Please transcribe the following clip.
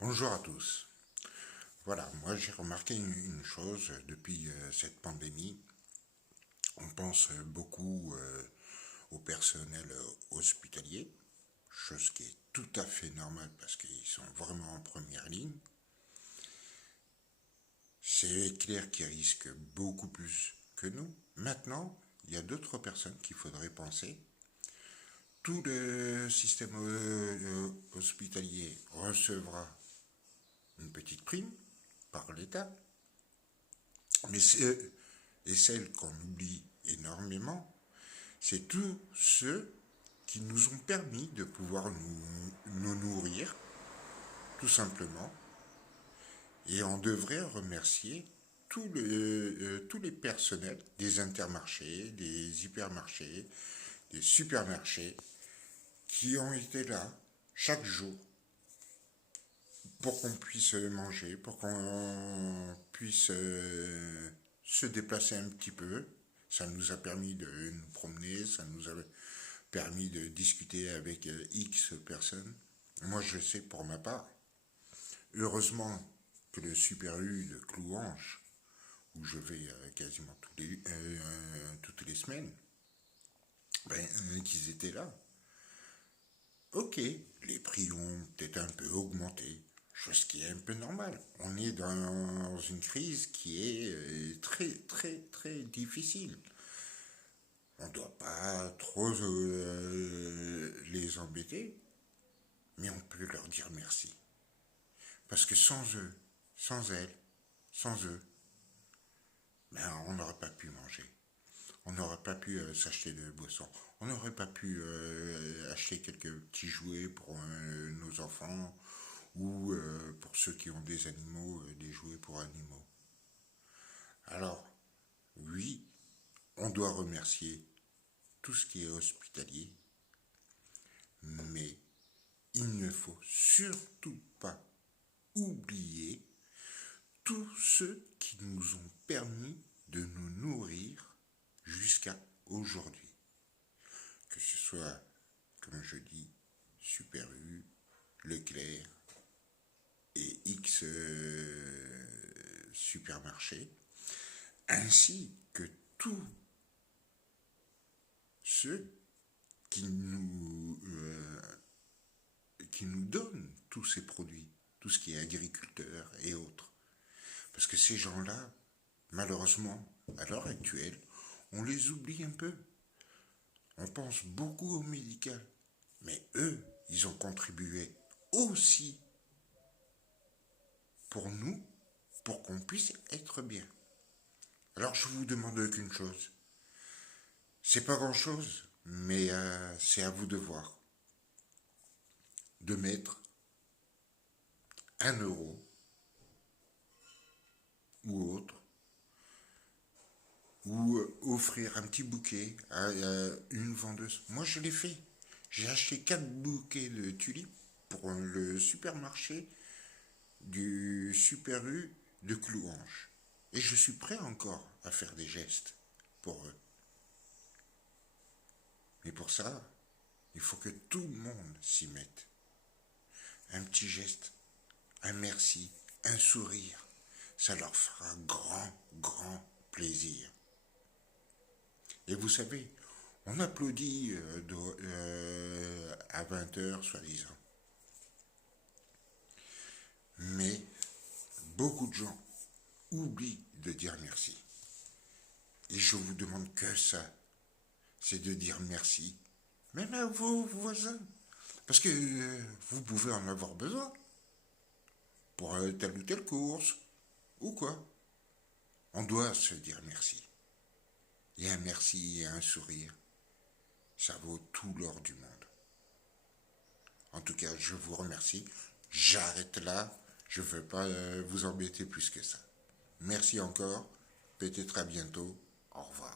Bonjour à tous. Voilà, moi j'ai remarqué une chose depuis cette pandémie. On pense beaucoup au personnel hospitalier, chose qui est tout à fait normale parce qu'ils sont vraiment en première ligne. C'est clair qu'ils risquent beaucoup plus que nous. Maintenant, il y a d'autres personnes qu'il faudrait penser. Tout le système hospitalier recevra une petite prime par l'État, mais et celle qu'on oublie énormément, c'est tous ceux qui nous ont permis de pouvoir nous nourrir, tout simplement. Et on devrait remercier tous les personnels des intermarchés, des hypermarchés, des supermarchés, qui ont été là chaque jour pour qu'on puisse manger, pour qu'on puisse se déplacer un petit peu. Ça nous a permis de nous promener, ça nous a permis de discuter avec X personnes. Moi, je sais pour ma part, heureusement que le Super U de Clouange, où je vais quasiment toutes les semaines, qu'ils étaient là. Ok, les prix ont peut-être un peu augmenté, chose qui est un peu normale. On est dans une crise qui est très très très difficile. On ne doit pas trop les embêter, mais on peut leur dire merci. Parce que sans eux, sans elles, sans eux, on n'aurait pas pu manger. On n'aurait pas pu s'acheter de boissons. On n'aurait pas pu acheter quelques petits jouets pour nos enfants ou pour ceux qui ont des animaux, des jouets pour animaux. Alors, oui, on doit remercier tout ce qui est hospitalier, mais il ne faut surtout pas oublier tous ceux qui nous ont permis de nous nourrir jusqu'à aujourd'hui. Que ce soit, comme je dis, Super U, Leclerc et X supermarchés, ainsi que tous ceux qui nous donnent tous ces produits, tout ce qui est agriculteur et autres. Parce que ces gens-là, malheureusement, à l'heure actuelle, on les oublie un peu. On pense beaucoup au médical, mais eux, ils ont contribué aussi pour nous, pour qu'on puisse être bien. Alors je vous demande qu'une chose. C'est pas grand-chose, mais c'est à vous de voir. De mettre 1 euro ou autre, ou offrir un petit bouquet à une vendeuse. Moi, je l'ai fait. J'ai acheté 4 bouquets de tulipes pour le supermarché du Super U de Clouange. Et je suis prêt encore à faire des gestes pour eux. Mais pour ça, il faut que tout le monde s'y mette. Un petit geste, un merci, un sourire, ça leur fera grand, grand plaisir. Et vous savez, on applaudit à 20 heures, soi-disant. Mais beaucoup de gens oublient de dire merci. Et je vous demande que ça, c'est de dire merci, même à vos voisins. Parce que vous pouvez en avoir besoin pour telle ou telle course, ou quoi. On doit se dire merci. Et un merci et un sourire, ça vaut tout l'or du monde. En tout cas, je vous remercie. J'arrête là. Je ne veux pas vous embêter plus que ça. Merci encore. Peut-être à bientôt. Au revoir.